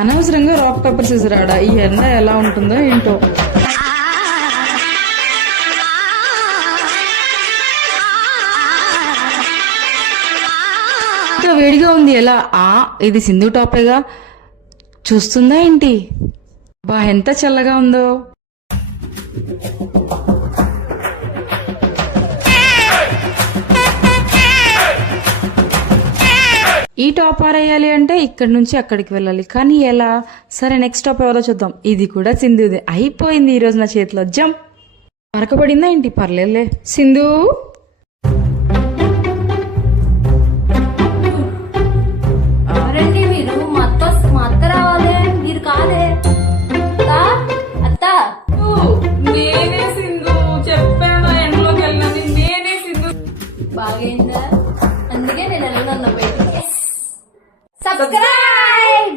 అనవసరంగా rock paper scissor ఆడా. ఈ ఎండ ఎలా ఉంటుందో ఏంటో. ఇంకా వేడిగా ఉంది. ఎలా ఇది సింధు టాపేగా, చూస్తుందా ఏంటి? బా ఎంత చల్లగా ఉందో. ఈ టాప్ ఆరేయాలి అంటే ఇక్కడి నుంచి అక్కడికి వెళ్ళాలి, కానీ ఎలా? సరే నెక్స్ట్ టాప్ ఎవరో చూద్దాం. ఇది కూడా సింధుదే. అయిపోయింది ఈరోజు నా చేతిలో. జంప్. మరకబడిందా ఏంటి? పర్లేదులే. సింధు